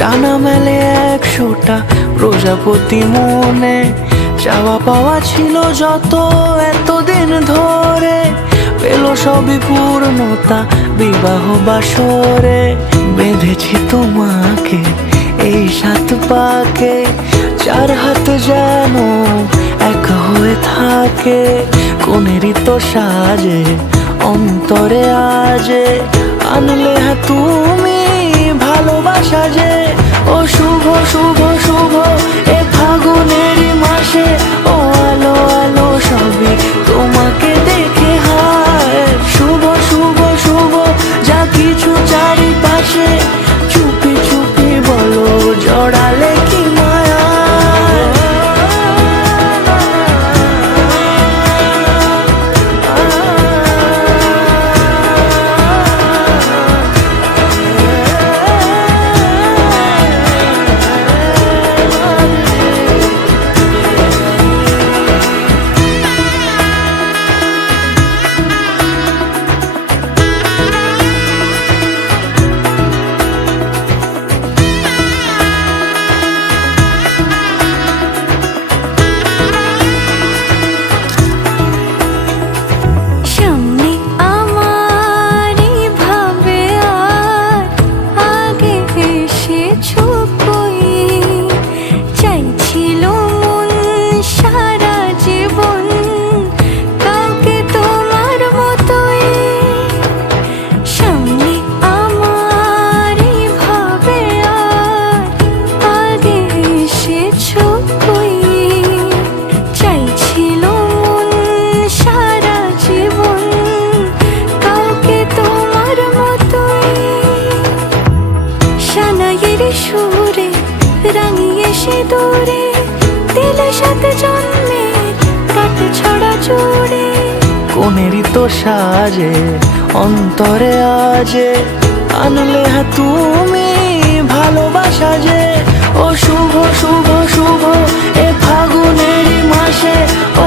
ডানা মেলে 100টা প্রজাপতি মনে, চাওয়া পাওয়া ছিল যত এতদিন ধরে, পেল সবই পূর্ণতা বিবাহ বাসরে। বেঁধেছি তোমাকে এই 7 পাকে, 4 হাত যেন এক হয়ে থাকে। কোনেরই তো সাজে অন্তরে আজে, আনলে তুমি ভালোবাসা যে। ও শুভ শুভ শুভ এ ফাগুনেরই মাসে, ও আলো আলো সবই তোমাকে দেখে হায়। শুভ শুভ শুভ যা কিছু চারিপাশে, চুপি চুপি বলো জড়ালে কি মায়া। সুরে রাঙিয়ে সে দূরে, দিলে 7 জন্মের কাট ছড়া জুড়ে। কোনেরই তো সাজে অন্তরে আজে, আনলে তুমি ভালোবাসা যে। ও শুভ শুভ শুভ এ ফাগুনেরই মাসে, ও